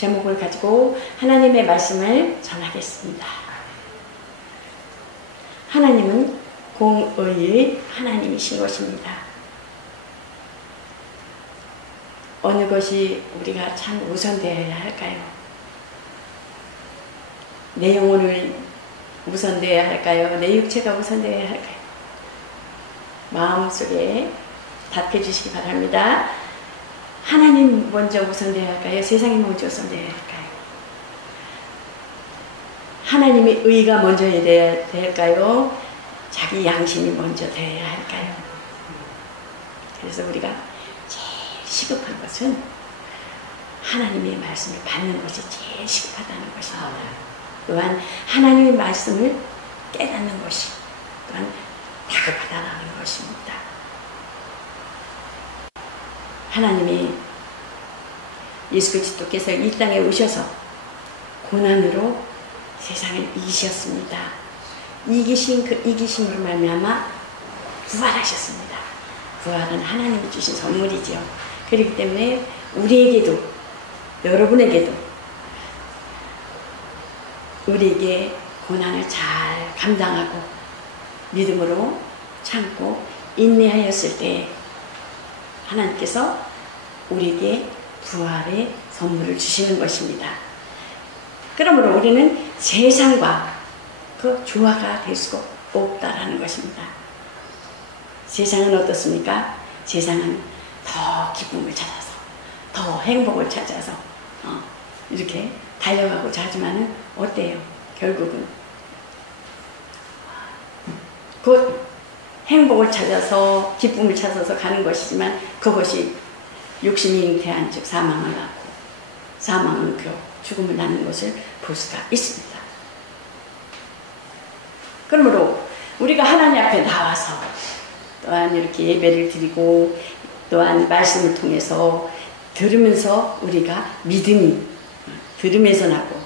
제목을 가지고 하나님의 말씀을 전하겠습니다. 하나님은 공의의 하나님이신 것입니다. 어느 것이 우리가 참 우선되어야 할까요? 내 영혼을 우선되어야 할까요? 내 육체가 우선되어야 할까요? 마음속에 답해주시기 바랍니다. 하나님 먼저 우선되어야 할까요? 세상이 먼저 우선되어야 할까요? 하나님의 의가 먼저 되어야 할까요? 자기 양심이 먼저 되어야 할까요? 그래서 우리가 제일 시급한 것은 하나님의 말씀을 받는 것이 제일 시급하다는 것입니다. 또한 하나님의 말씀을 깨닫는 것이 또한 다급하다는 것입니다. 하나님이 예수 그리스도께서 이 땅에 오셔서 고난으로 세상을 이기셨습니다. 이기신 그 이기심으로 말미암아 부활하셨습니다. 부활은 하나님이 주신 선물이지요. 그렇기 때문에 우리에게도 여러분에게도 우리에게 고난을 잘 감당하고 믿음으로 참고 인내하였을 때 하나님께서 우리에게 부활의 선물을 주시는 것입니다. 그러므로 우리는 세상과 그 조화가 될 수가 없다라는 것입니다. 세상은 어떻습니까? 세상은 더 기쁨을 찾아서 더 행복을 찾아서 이렇게 달려가고자 하지만은 어때요? 결국은 곧 행복을 찾아서 기쁨을 찾아서 가는 것이지만 그것이 육신이 잉태한 즉 사망을 낳고 사망은 그 죽음을 낳는 것을 볼 수가 있습니다. 그러므로 우리가 하나님 앞에 나와서 또한 이렇게 예배를 드리고 또한 말씀을 통해서 들으면서 우리가 믿음이 들음에서 나고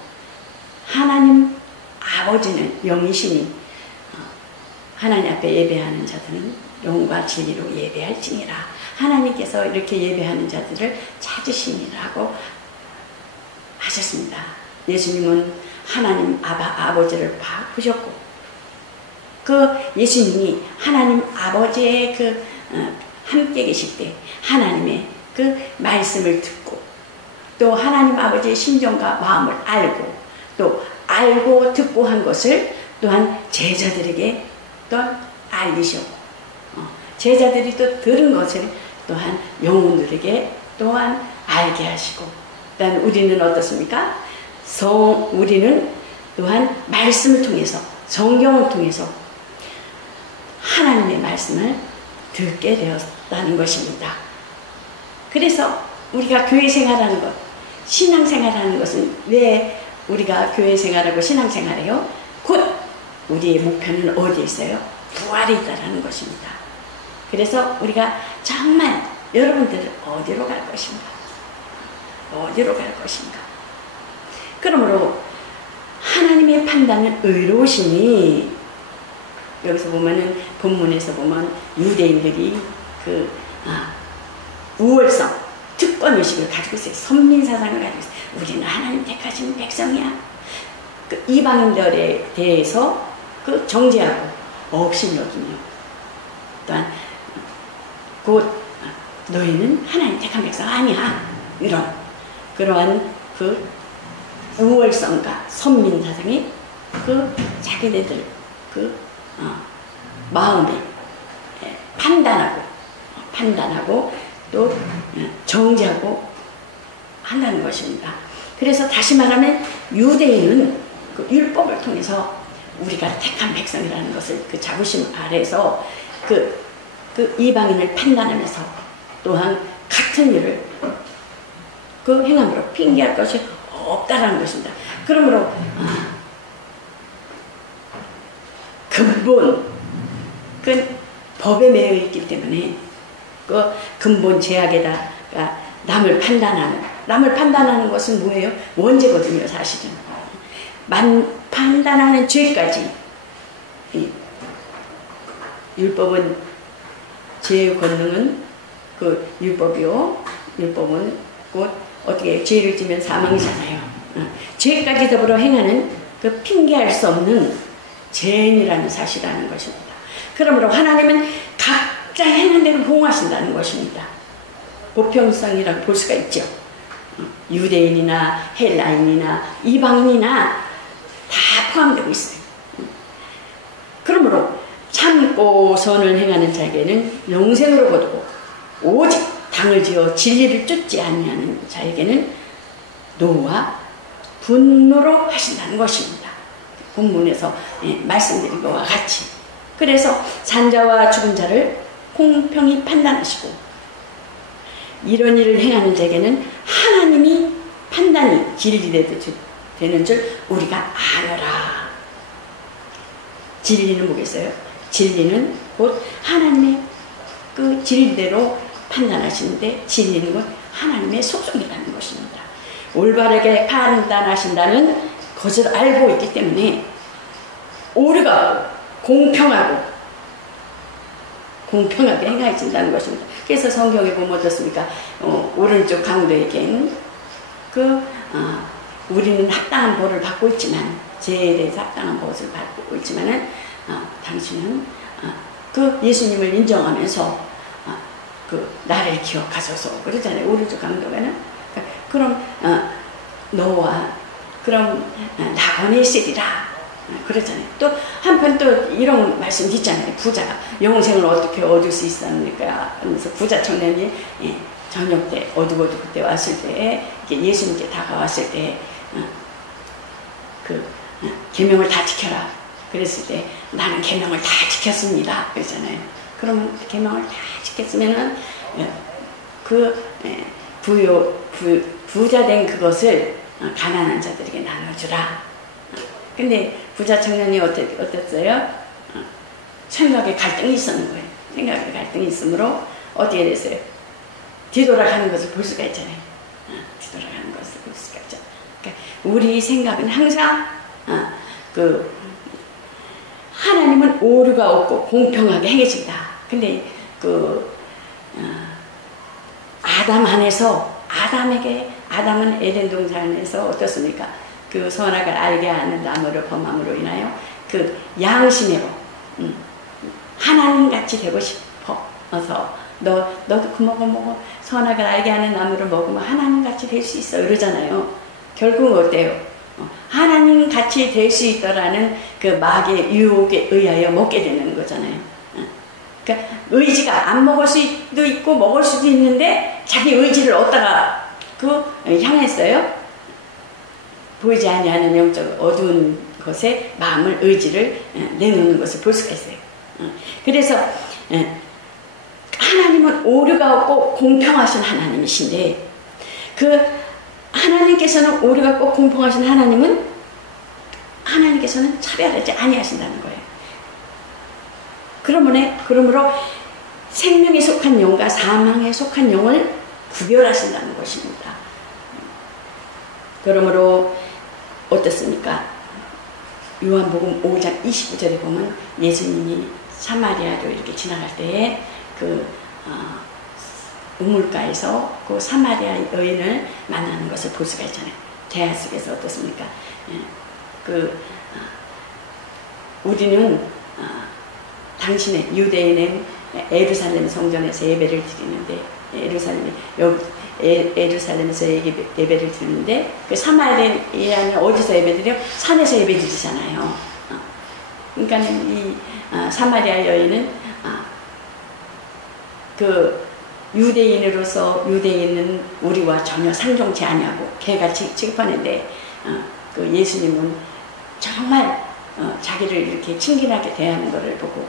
하나님 아버지는 영이시니 하나님 앞에 예배하는 자들은 영과 진리로 예배할지니라. 하나님께서 이렇게 예배하는 자들을 찾으시니라고 하셨습니다. 예수님은 하나님 아버지를 보셨고 그 예수님이 하나님 아버지의 함께 계실 때 하나님의 그 말씀을 듣고 또 하나님 아버지의 심정과 마음을 알고 또 알고 듣고 한 것을 또한 제자들에게 또 알리셨고 제자들이 또 들은 것을 또한 영혼들에게 또한 알게 하시고 또한 우리는 어떻습니까? 우리는 또한 말씀을 통해서 성경을 통해서 하나님의 말씀을 듣게 되었다는 것입니다. 그래서 우리가 교회 생활하는 것, 신앙 생활하는 것은 왜 우리가 교회 생활하고 신앙 생활해요? 곧 우리의 목표는 어디에 있어요? 부활에 있다는 것입니다. 그래서 우리가 정말 여러분들 어디로 갈 것인가? 어디로 갈 것인가? 그러므로 하나님의 판단은 의로우시니 여기서 보면은 본문에서 보면 유대인들이 우월성, 특권의식을 가지고 있어요. 선민사상을 가지고 있어요. 우리는 하나님 택하신 백성이야. 그 이방인들에 대해서 정죄하고 업신여기며 또한 곧 너희는 하나님 택한 백성 아니야. 그러한 우월성과 선민사상이 자기네들 마음이 판단하고 또 정죄하고 한다는 것입니다. 그래서 다시 말하면 유대인은 그 율법을 통해서 우리가 택한 백성이라는 것을 그 자부심 아래서 그 이방인을 판단하면서 또한 같은 일을 행함으로 핑계할 것이 없다라는 것입니다. 그러므로 근본 법에 매여 있기 때문에 근본 제약에다가 남을 판단하는 것은 뭐예요? 원죄거든요, 사실은. 판단하는 죄까지 율법은 죄의 권능은 율법이요. 율법은 곧 어떻게 죄를 지면 사망이잖아요. 죄까지 더불어 행하는 그 핑계할 수 없는 죄인이라는 사실이라는 것입니다. 그러므로 하나님은 각자 행한 대로 보응하신다는 것입니다. 보편성이라고 볼 수가 있죠. 유대인이나 헬라인이나 이방인이나 다 포함되고 있어요. 그러므로 참고 선을 행하는 자에게는 영생으로 거두고 오직 당을 지어 진리를 쫓지 아니하는 자에게는 노와 분노로 하신다는 것입니다. 본문에서 말씀드린 것과 같이. 그래서 산자와 죽은 자를 공평히 판단하시고 이런 일을 행하는 자에게는 하나님이 판단이 진리되는 줄 우리가 아노라. 진리는 뭐겠어요? 진리는 곧 하나님의 그 진리대로 판단하시는데 진리는 곧 하나님의 속성이라는 것입니다. 올바르게 판단하신다는 것을 알고 있기 때문에 옳고 공평하게 행하신다는 것입니다. 그래서 성경에 보면 어떻습니까? 오른쪽 강도에겐 우리는 합당한 벌을 받고 있지만 죄에 대해서 합당한 벌을 받고 있지만은 당신은 그 예수님을 인정하면서 나를 기억하소서 그러잖아요. 오른쪽 강도가는 그럼 너와 그럼 나 보내시리라 그러잖아요. 또 한편 또 이런 말씀 있잖아요. 부자가 영생을 어떻게 얻을 수 있습니까? 하면서 부자 청년이 저녁 때 어둑어둑 그때 왔을 때 예수님께 다가왔을 때 계명을 다 지켜라 그랬을 때 나는 계명을 다 지켰습니다 그러잖아요. 그러면 계명을 다 지켰으면은 부자 된 그것을 가난한 자들에게 나눠주라. 근데 부자 청년이 어땠어요? 생각에 갈등이 있었는 거예요. 생각에 갈등이 있으므로 어떻게 됐어요? 뒤돌아가는 것을 볼 수가 있잖아요. 뒤돌아가는 것을 볼 수가 있죠. 그러니까 우리 생각은 항상 하나님은 오류가 없고 공평하게 행해진다. 근데 아담 안에서 아담은 에덴 동산에서 어떻습니까? 그 선악을 알게 하는 나무를 범함으로 인하여 그 양심으로 하나님같이 되고 싶어서 너도 그 먹어 선악을 알게 하는 나무를 먹으면 하나님같이 될 수 있어 이러잖아요. 결국은 어때요? 하나님같이 될 수 있다라는 그 마귀의 유혹에 의하여 먹게 되는 거잖아요. 그러니까 의지가 안 먹을 수도 있고 먹을 수도 있는데 자기 의지를 얻다가 향했어요. 보이지 아니하는 영적 어두운 것에 마음을 의지를 내놓는 것을 볼 수가 있어요. 그래서 하나님은 오류가 없고 공평하신 하나님이신데 하나님께서는 오류가 없고 공평하신 하나님께서는 차별하지 아니하신다는 거예요. 그러므로 생명에 속한 영과 사망에 속한 영을 구별하신다는 것입니다. 그러므로 어떻습니까? 요한복음 5장 29절에 보면 예수님이 사마리아로 이렇게 지나갈 때에 우물가에서 그 사마리아 여인을 만나는 것을 볼 수가 있잖아요. 대화 속에서 어떻습니까? 우리는 당신의 유대인은 예루살렘 성전에서 예배를 드리는데 예루살렘에서 예배를 드리는데 그 사마리아는 어디서 예배드려요? 산에서 예배드리잖아요. 그러니까 이 사마리아 여인은 유대인으로서 유대인은 우리와 전혀 상종치 아니하고 개같이 취급하는데 그 예수님은 정말 자기를 이렇게 친근하게 대하는 것을 보고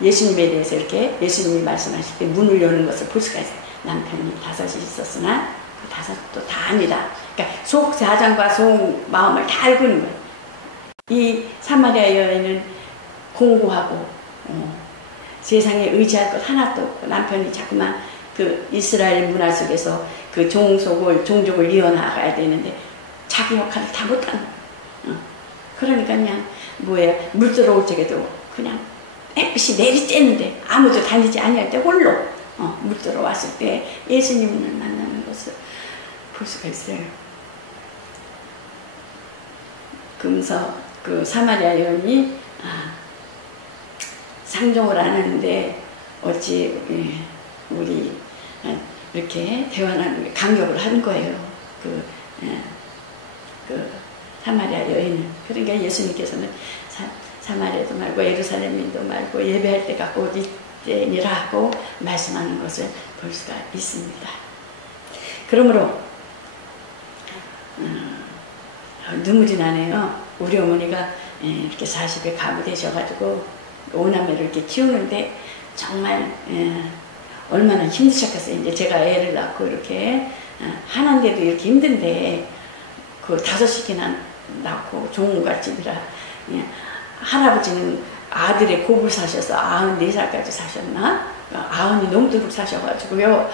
예수님에 대해서 이렇게 예수님이 말씀하실 때 문을 여는 것을 볼 수가 있어요. 남편이 5이 있었으나 그 5도 다 압니다. 그러니까 속 사정과 속 마음을 다 알고 있는 거예요. 이 사마리아 여인은 공고하고 세상에 의지할 것 하나도 없고 남편이 자꾸만 그 이스라엘 문화 속에서 그 종족을 이어나가야 되는데 자기 역할을 다 못하는 거예요. 그러니까 그냥 물 들어올 적에도 그냥 햇빛이 내리쬐는데 아무도 다니지 아니할 때 홀로 묻도록 왔을 때 예수님을 만나는 것을 볼 수가 있어요. 그러면서 그 사마리아 여인이 상종을 안 하는데 어찌 우리 이렇게 대화하는 간격을 한 거예요. 그 사마리아 여인은. 그러니까 예수님께서는 사마리아도 말고 예루살렘인도 말고 예배할 때가 곧 이때니라 하고 말씀하는 것을 볼 수가 있습니다. 그러므로 눈물이 나네요. 우리 어머니가 이렇게 40에 가부 되셔가지고 오남매를 이렇게 키우는데 정말 얼마나 힘드셨겠어요. 이제 제가 애를 낳고 이렇게 하는데도 이렇게 힘든데 그 5씩이나 낳고 종갓집이라 할아버지는 아들의 곱을 사셔서 94살까지 사셨나? 90이 넘도록 사셔가지고요.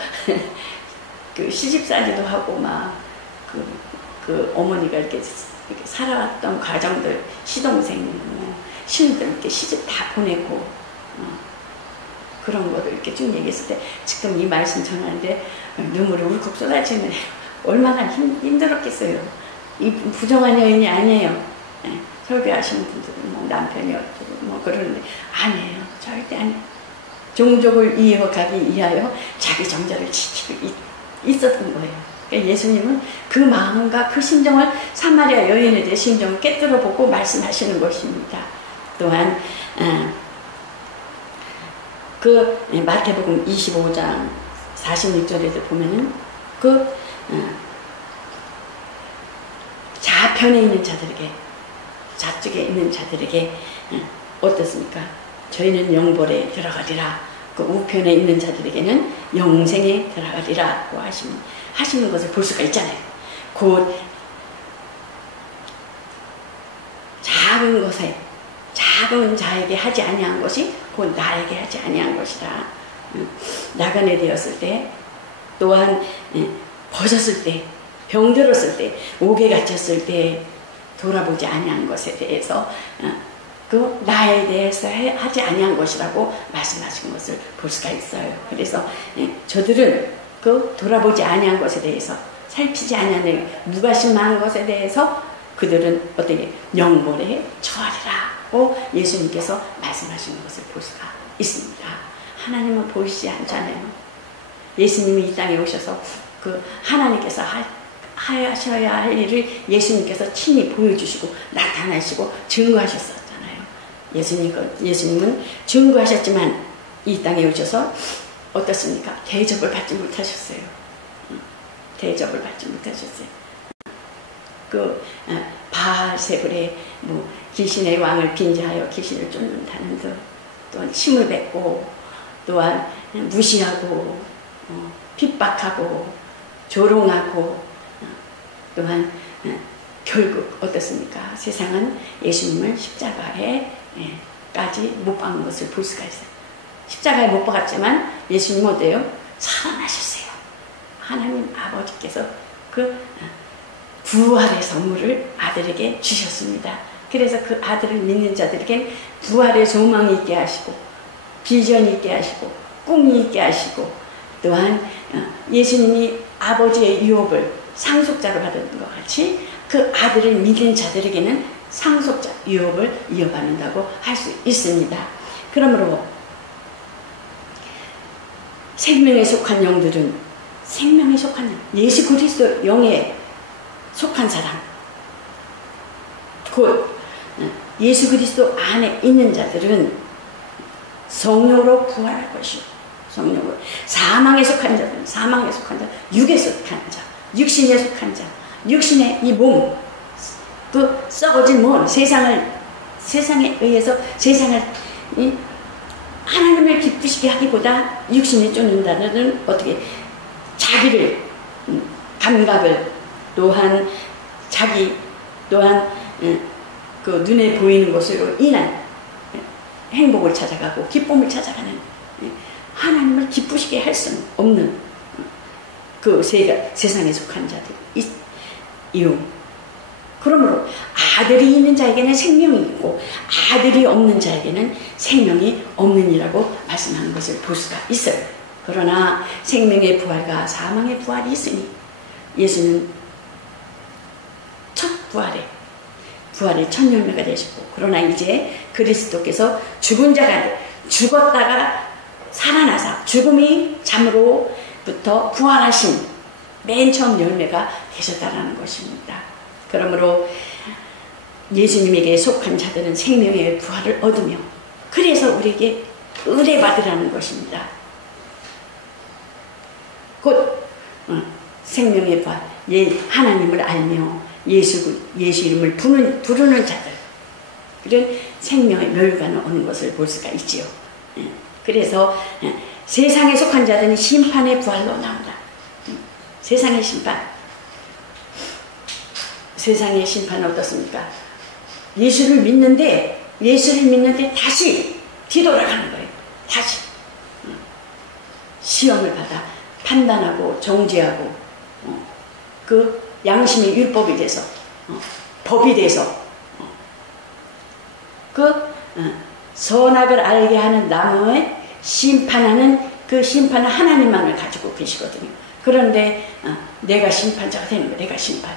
그 시집살이도 하고 막 그 어머니가 이렇게 살아왔던 과정들, 시동생, 신우들 이렇게 시집 다 보내고 그런 거를 이렇게 쭉 얘기했을 때 지금 이 말씀 전하는데 눈물이 울컥 쏟아지는 얼마나 힘들었겠어요. 이 부정한 여인이 아니에요. 설교하시는 분들은 뭐 남편이 어쩌고 뭐 그러는데 아니에요. 절대 아니에요. 종족을 이어가기 위하여 자기 정절을 지키고 있었던 거예요. 그러니까 예수님은 그 마음과 그 심정을 사마리아 여인에 대해 심정을 깨뜨려 보고 말씀하시는 것입니다. 또한 그 마태복음 25장 46절에도 보면은 그 좌편에 있는 자들에게, 좌쪽에 있는 자들에게 어떻습니까? 저희는 영벌에 들어가리라. 그 우편에 있는 자들에게는 영생에 들어가리라고 하시는 것을 볼 수가 있잖아요. 곧 작은 것에, 작은 자에게 하지 아니한 것이 곧 나에게 하지 아니한 것이라. 나그네 되었을 때, 또한 벗었을 때, 병들었을 때, 옥에 갇혔을 때 돌아보지 아니한 것에 대해서 그 나에 대해서 하지 아니한 것이라고 말씀하신 것을 볼 수가 있어요. 그래서 저들은 그 돌아보지 아니한 것에 대해서, 살피지 아니한 무관심한 것에 대해서 그들은 어떻게 영몰에 처하리라고 예수님께서 말씀하시는 것을 볼 수가 있습니다. 하나님은 보이지 않잖아요. 예수님이 이 땅에 오셔서 그 하나님께서 하셔야 할 일을 예수님께서 친히 보여주시고 나타나시고 증거하셨었잖아요. 예수님은 증거하셨지만 이 땅에 오셔서 어떻습니까? 대접을 받지 못하셨어요. 대접을 받지 못하셨어요. 그 바알세불의 뭐 귀신의 왕을 빙자하여 귀신을 쫓는다는 듯, 또한 침을 뱉고, 또한 무시하고 핍박하고 조롱하고, 또한 결국 어떻습니까? 세상은 예수님을 십자가에 까지 못 박는 것을 볼 수가 있어요. 십자가에 못 박았지만 예수님은 어때요? 살아나셨어요. 하나님 아버지께서 그 부활의 선물을 아들에게 주셨습니다. 그래서 그 아들을 믿는 자들에게 부활의 소망이 있게 하시고, 비전이 있게 하시고, 꿈이 있게 하시고, 또한 예수님이 아버지의 유업을 상속자로 받은 것 같이 그 아들을 믿는 자들에게는 상속자 유업을 이어받는다고 할 수 있습니다. 그러므로 생명에 속한 영들은, 생명에 속한 영, 예수 그리스도 영에 속한 사람, 곧 예수 그리스도 안에 있는 자들은 성령으로 부활할 것이요, 성령으로. 사망에 속한 자들은 사망에 속한 자, 육에 속한 자, 육신에 속한 자, 육신의 이 몸, 그 썩어진 몸, 세상에 의해서 세상을 하나님을 기쁘시게 하기보다 육신에 쫓는다는 어떻게 자기를, 감각을, 또한 또한 그 눈에 보이는 것으로 인한 행복을 찾아가고 기쁨을 찾아가는, 하나님을 기쁘시게 할 수는 없는 그 세상에 속한 자들이요. 그러므로 아들이 있는 자에게는 생명이 있고 아들이 없는 자에게는 생명이 없느니라고 말씀하는 것을 볼 수가 있어요. 그러나 생명의 부활과 사망의 부활이 있으니 예수는 첫 부활의 첫 열매가 되시고, 그러나 이제 그리스도께서 죽은 자가 죽었다가 살아나서 죽음이 잠으로부터 부활하신 맨 처음 열매가 되셨다라는 것입니다. 그러므로 예수님에게 속한 자들은 생명의 부활을 얻으며, 그래서 우리에게 은혜 받으라는 것입니다. 곧 생명의 부활, 하나님을 알며 예수 이름을 부르는 자들, 그런 생명의 멸관을 얻는 것을 볼 수가 있지요. 그래서 세상에 속한 자들은 심판의 부활로 나온다. 세상의 심판. 세상의 심판은 어떻습니까? 예수를 믿는데 다시 뒤돌아가는 거예요. 다시 시험을 받아 판단하고 정죄하고, 그 양심의 율법이 돼서, 법이 돼서, 그 선악을 알게 하는 나무에 심판하는 그 심판은 하나님만을 가지고 계시거든요. 그런데 내가 심판자가 되는 거예요. 내가 심판.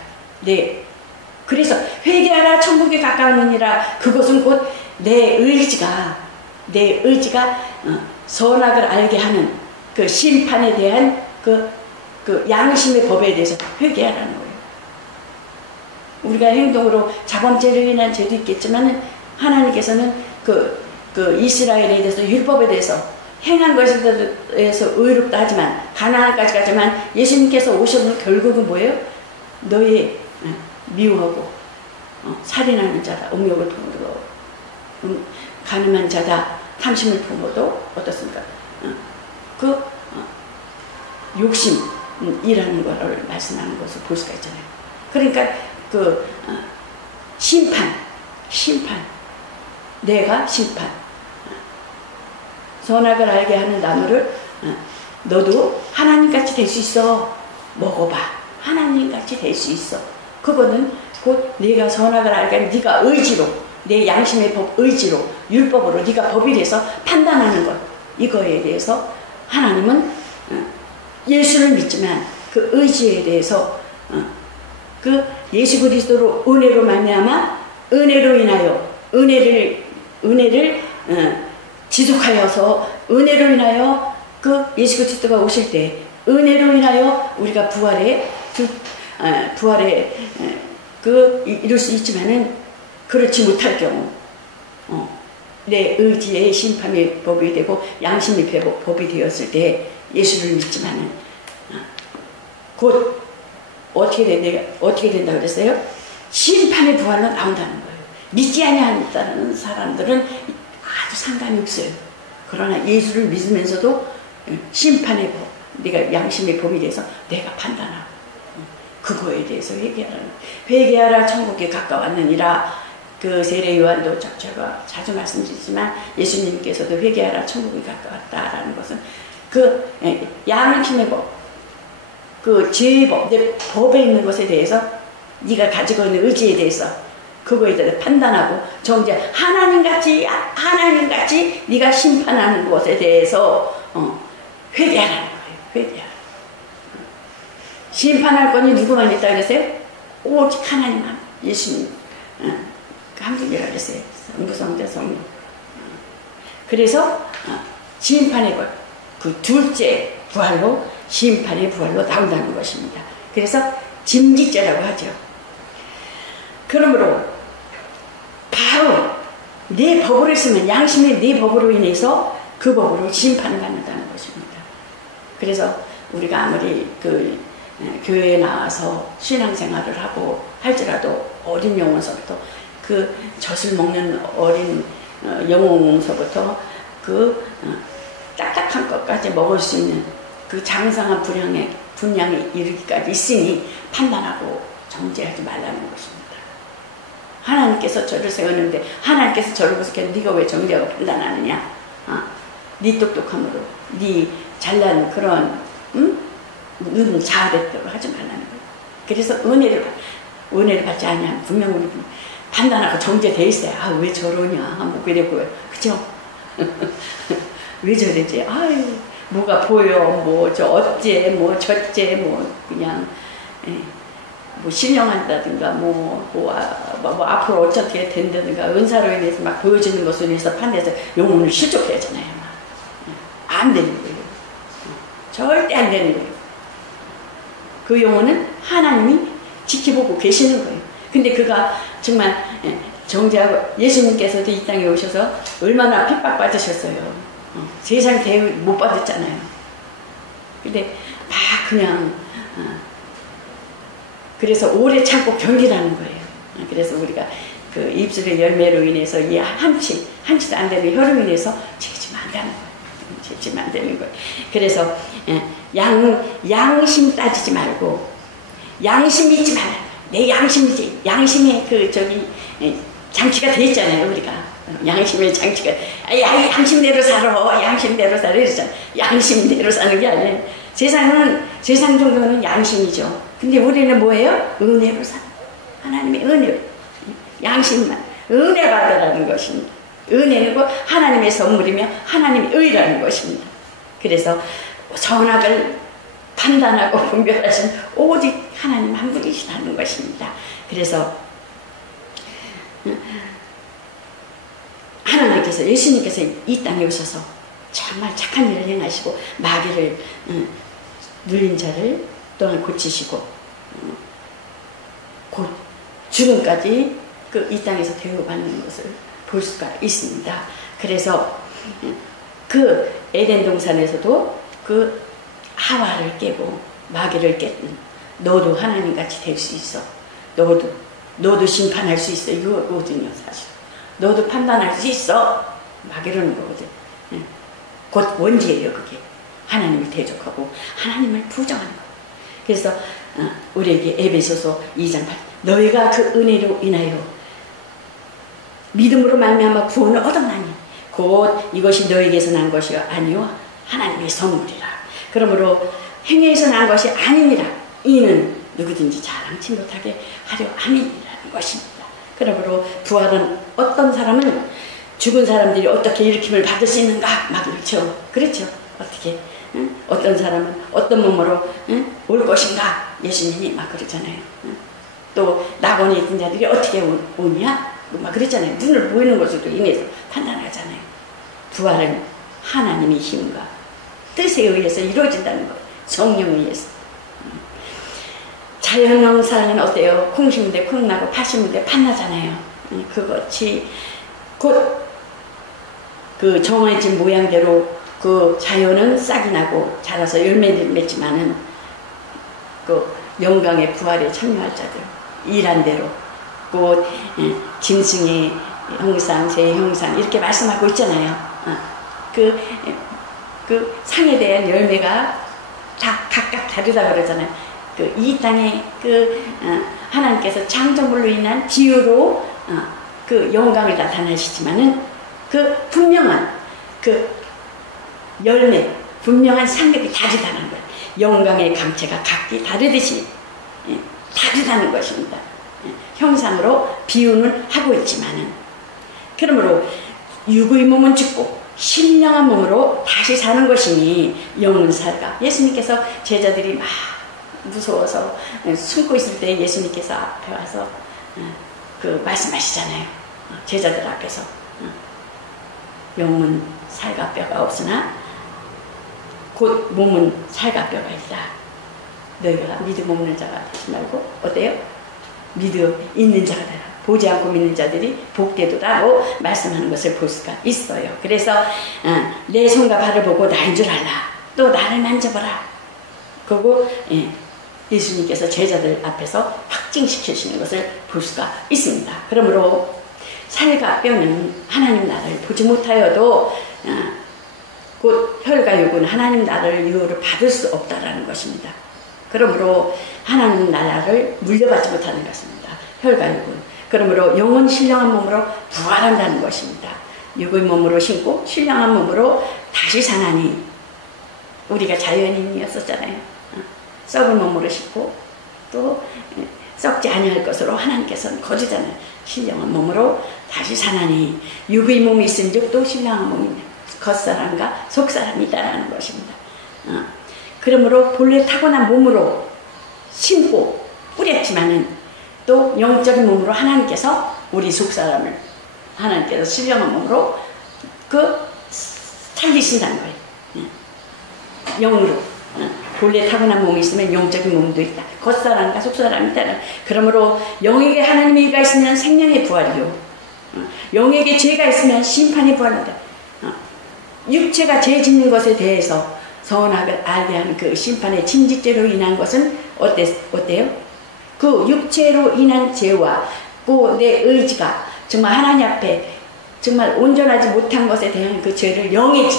그래서 회개하라 천국에 가까우느니라. 그것은 곧 내 의지가 선악을 알게 하는 그 심판에 대한 그 양심의 법에 대해서 회개하라는 거예요. 우리가 행동으로 자범죄로 인한 죄도 있겠지만 하나님께서는 그 이스라엘에 대해서 율법에 대해서 행한 것에 대해서 의롭다 하지만, 가나안까지 가지만 예수님께서 오셔서 결국은 뭐예요? 너희 미워하고 살인하는 자다, 음욕을 품어도 가늠한 자다, 탐심을 품어도 어떻습니까? 욕심이라는 것을 말씀하는 것을 볼 수가 있잖아요. 그러니까 심판, 내가 심판. 선악을 알게 하는 나무를 너도 하나님같이 될 수 있어. 먹어봐. 하나님같이 될 수 있어. 그거는 곧 네가 선악을 알게 하는, 네가 의지로, 내 양심의 법 의지로, 율법으로 네가 법이 돼서 판단하는 것, 이거에 대해서 하나님은 예수를 믿지만 그 의지에 대해서 그 예수 그리스도로 은혜로 말미암아 은혜로 인하여 은혜를 지속하여서 은혜로 인하여 그 예수 그리스도가 오실 때 은혜로 인하여 우리가 부활에 이룰 수 있지만은, 그렇지 못할 경우 내 의지의 심판의 법이 되고 양심의 법이 되었을 때 예수를 믿지만은 곧 어떻게 된다 그랬어요? 심판의 부활로 나온다는 거예요. 믿지 아니한다는 사람들은 아주 상관이 없어요. 그러나 예수를 믿으면서도 심판의 법, 네가 양심의 법이 돼서 내가 판단하고 그거에 대해서 회개하라 천국에 가까웠느니라. 그 세례 요한도 제가 자주 말씀드리지만 예수님께서도 회개하라 천국에 가까웠다라는 것은 그 양심의 법, 그 죄의 법, 내 법에 있는 것에 대해서 네가 가지고 있는 의지에 대해서 그거에 대해서 판단하고 정죄, 하나님같이 네가 심판하는 것에 대해서 회개하라는 거예요. 회개하라. 심판할 건이 누구만 있다 그랬어요? 오직 하나님만, 예수님 한 분이라 그랬어요. 성부, 성자, 성령. 그래서 심판의 것, 그 둘째 부활로, 심판의 부활로 나온다는 것입니다. 그래서 짐짓죄라고 하죠. 그러므로 바로 내 법으로 있으면, 양심의 내 법으로 인해서 그 법으로 심판을 받는다는 것입니다. 그래서 우리가 아무리 교회에 나와서 신앙생활을 하고 할지라도 어린 영혼서부터 그 젖을 먹는 어린 영혼서부터 딱딱한 것까지 먹을 수 있는 그 장성한 분량에 이르기까지 있으니 판단하고 정죄하지 말라는 것입니다. 하나님께서 저를 세웠는데 하나님께서 저를 구속해서 네가 왜 정죄하고 판단하느냐? 네 똑똑함으로, 네 잘난 그런 눈 자아됐다고 하지 말라는 거예요. 그래서 은혜를 받지 아니하면 분명 우리 판단하고 정죄돼 있어요. 왜 저러냐? 뭐 그랬고요. 그죠? 왜 저러지? 뭐가 보여, 뭐 저 어째, 뭐 저째, 뭐 그냥 뭐 신령한다든가 뭐 앞으로 어떻게 된다든가 은사로 인해서 막 보여지는 것으로 인해서 판대에서 영혼을 실족해야 하잖아요. 안 되는 거예요. 절대 안 되는 거예요. 그 영혼은 하나님이 지켜보고 계시는 거예요. 근데 그가 정말 정죄하고 예수님께서도 이 땅에 오셔서 얼마나 핍박받으셨어요. 세상 대우 못 받았잖아요. 근데 막 그냥 그래서 오래 참고 견디라는 거예요. 그래서 우리가 그 입술의 열매로 인해서 이 한치도 안 되는 혀로 인해서 책임지면 안 되는 거예요. 책임지면 안 되는 거예요. 그래서 양심 따지지 말고 양심 믿지 말라. 내 양심이지. 양심의 장치가 돼 있잖아요. 우리가 양심의 장치가 양심대로 살아. 양심대로 살아 이러잖아. 양심대로 사는 게 아니에요. 세상 정도는 양심이죠. 근데 우리는 뭐예요? 은혜로 살아. 하나님의 은혜로. 양심만. 은혜 받으라는 것입니다. 은혜고 하나님의 선물이며 하나님의 의라는 것입니다. 그래서 선악을 판단하고 분별하신 오직 하나님 한 분이시라는 것입니다. 그래서 하나님께서 예수님께서 이 땅에 오셔서 정말 착한 일을 행하시고 마귀를 눌린 자를 또한 고치시고 곧 죽음까지 이 땅에서 대우받는 것을 볼 수가 있습니다. 그래서 그 에덴 동산에서도 그 하와를 깨고 마귀를 깼는 너도 하나님같이 될 수 있어. 너도 심판할 수 있어. 이거거든요, 사실. 너도 판단할 수 있어. 막 이러는 거거든. 곧 원죄예요, 그게. 하나님을 대적하고 하나님을 부정하는 거. 그래서 우리에게 에베소서 2장 8 너희가 그 은혜로 인하여 믿음으로 말미암아 구원을 얻었나니 곧 이것이 너희에게서 난 것이 아니요 하나님의 선물이라. 그러므로 행위에서 난 것이 아니니라. 이는 누구든지 자랑치 못하게 하려 함이라는 것입니다. 그러므로 부활은 어떤 사람은 죽은 사람들이 어떻게 일으킴을 받을 수 있는가 막 그렇죠. 그렇죠. 어떻게 어떤 사람은 어떤 몸으로 올 것인가 예수님이 막 그러잖아요. 또 낙원에 있던 자들이 어떻게 오냐 막 그랬잖아요. 눈으로 보이는 것으로 인해서 판단하잖아요. 부활은 하나님의 힘과 뜻에 의해서 이루어진다는 것. 성령에 의해서. 자연형상은 어때요? 콩 심은 데 콩 나고 팥 심은 데 팥 나잖아요. 그것이 곧 그 정해진 모양대로 그 자연은 싹이 나고 자라서 열매를 맺지만은 그 영광의 부활에 참여할 자들 일한 대로 곧 짐승의 형상, 새의 형상 이렇게 말씀하고 있잖아요. 그 상에 대한 열매가 다 각각 다르다 그러잖아요. 이 땅에 하나님께서 창조물로 인한 비유로 그 영광을 나타내시지만은 그 분명한 그 열매, 분명한 상급이 다르다는 거예요. 영광의 강체가 각기 다르듯이 다르다는 것입니다. 형상으로 비유는 하고 있지만은 그러므로 육의 몸은 죽고 신령한 몸으로 다시 사는 것이니 영은 살까. 예수님께서 제자들이 막 무서워서 숨고 있을 때 예수님께서 앞에 와서 그 말씀하시잖아요. 제자들 앞에서 영은 살과 뼈가 없으나 곧 몸은 살과 뼈가 있다. 너희가 믿음 없는 자가 되지 말고 어때요? 믿음 있는 자가 되라. 보지 않고 믿는 자들이 복되도다고 말씀하는 것을 볼 수가 있어요. 그래서 내 손과 발을 보고 나인 줄 알라. 또 나를 만져보라. 그리고 예수님께서 제자들 앞에서 확증시키시는 것을 볼 수가 있습니다. 그러므로 살과 뼈는 하나님 나라를 보지 못하여도 곧 혈과 육은 하나님 나라를 유효를 받을 수 없다라는 것입니다. 그러므로 하나님 나라를 물려받지 못하는 것입니다. 혈과 육은. 그러므로 영원 신령한 몸으로 부활한다는 것입니다. 육의 몸으로 신고 신령한 몸으로 다시 사나니 우리가 자연인이었었잖아요. 썩은 몸으로 신고 또 썩지 아니할 것으로 하나님께서는 거두잖아요. 신령한 몸으로 다시 사나니 육의 몸이 있은즉 또 신령한 몸이 겉사람과 속사람이다라는 것입니다. 그러므로 본래 타고난 몸으로 심고 뿌렸지만은 또 영적인 몸으로 하나님께서 우리 속사람을 하나님께서 신령한 몸으로 살리신다는 거예요. 영으로. 본래 타고난 몸이 있으면 영적인 몸도 있다. 겉사람과 속사람이 있다. 그러므로 영에게 하나님의 의가 있으면 생명의 부활이요. 영에게 죄가 있으면 심판의 부활이다. 육체가 죄 짓는 것에 대해서 선악을 알게 하는 그 심판의 침직죄로 인한 것은 어때요? 그 육체로 인한 죄와 그 내 의지가 정말 하나님 앞에 정말 온전하지 못한 것에 대한 그 죄를 영이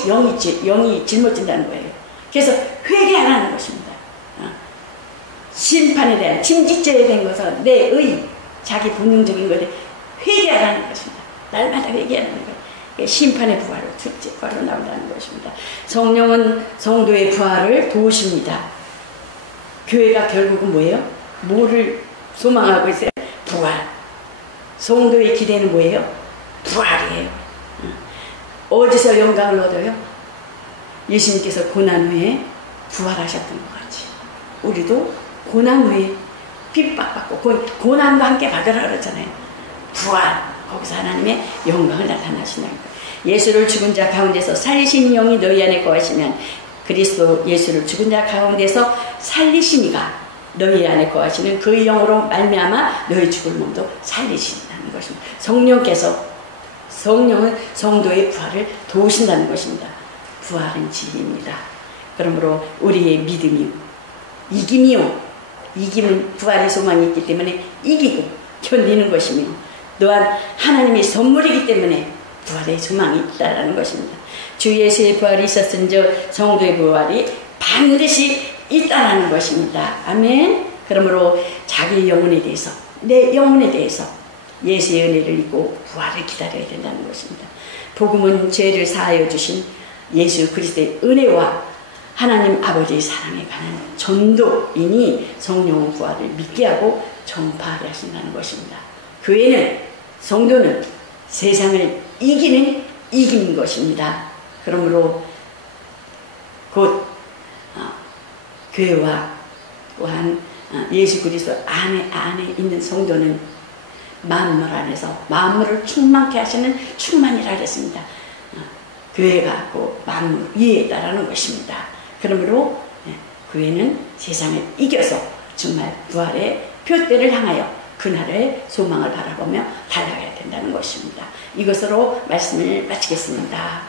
짊어진다는 거예요. 그래서 회개하라는 것입니다. 심판에 대한 침직죄에 대한 것은 내 의, 자기 본능적인 것에 회개하라는 것입니다. 날마다 회개하는 거예요. 심판의 부활로, 둘째 부활로 나온다는 것입니다. 성령은 성도의 부활을 도우십니다. 교회가 결국은 뭐예요? 뭐를 소망하고 있어요? 부활. 성도의 기대는 뭐예요? 부활이에요. 어디서 영광을 얻어요? 예수님께서 고난 후에 부활하셨던 것 같이 우리도 고난 후에 핍박받고 고난과 함께 받으라 그러잖아요. 부활. 거기서 하나님의 영광을 나타나신다는 거예요. 예수를 죽은 자 가운데서 살리신 영이 너희 안에 거하시면 그리스도 예수를 죽은 자 가운데서 살리신 이가 너희 안에 거하시는 그 영으로 말미암아 너희 죽을 몸도 살리신다는 것입니다. 성령은 성도의 부활을 도우신다는 것입니다. 부활은 진리입니다. 그러므로 우리의 믿음이 이김은 부활의 소망이 있기 때문에 이기고 견디는 것이며 또한 하나님의 선물이기 때문에 부활의 소망이 있다는 것입니다. 주 예수의 부활이 있었은즉 성도의 부활이 반드시 있다는 것입니다. 아멘. 그러므로 자기 영혼에 대해서 내 영혼에 대해서 예수의 은혜를 입고 부활을 기다려야 된다는 것입니다. 복음은 죄를 사하여 주신 예수 그리스도의 은혜와 하나님 아버지의 사랑에 관한 전도인이 성령 부활을 믿게 하고 전파하게 하신다는 것입니다. 교회는 성도는 세상을 이기는 것입니다. 그러므로 곧 교회와 또한 예수 그리스도 안에 있는 성도는 만물 안에서 만물을 충만케 하시는 충만이라 그랬습니다. 교회가 곧 만물 위에 있다라는 것입니다. 그러므로 교회는 세상을 이겨서 정말 부활의 표대를 향하여 그날의 소망을 바라보며 달려가야 된다는 것입니다. 이것으로 말씀을 마치겠습니다.